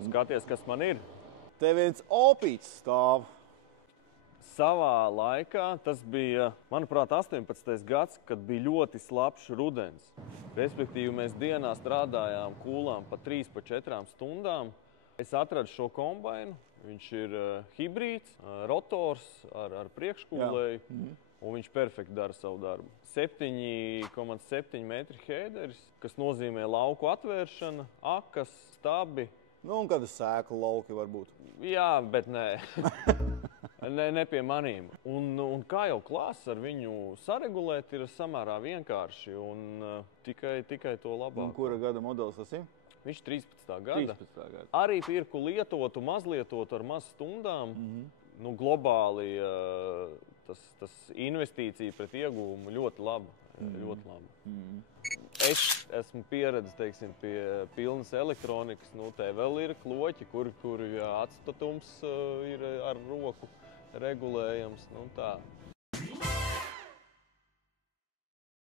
Skaties, kas man ir. Te viens opīts stāv. Savā laikā tas bija, manuprāt, 18. gads, kad bija ļoti slapjš rudens. Respektīvi, mēs dienā strādājām kūlām pa 3–4 stundām. Es atradu šo kombainu. Viņš ir hibrīds, rotors ar priekškūlēju, un viņš perfekti dara savu darbu. 7,7 metri headeris, kas nozīmē lauku atvēršana, akas, stabi. Nu, un kāda sēkla lauki var būt? Jā, bet nē. Ne pie manīm. Un kā jau klāsts ar viņu saregulēt ir samērā vienkārši un tikai to labāk. Un kura gada modelis tas ir? Viņš 13. gada. 13. gada. Arī pirku lietotu, mazlietotu ar maz stundām. Nu, globāli tas investīcija pret ieguvumu ļoti laba. Ļoti laba. Es esmu pieredzis, teiksim, pie pilnas elektronikas. Nu, te vēl ir kloķi, kur atstatums ir ar roku regulējams. Nu, tā.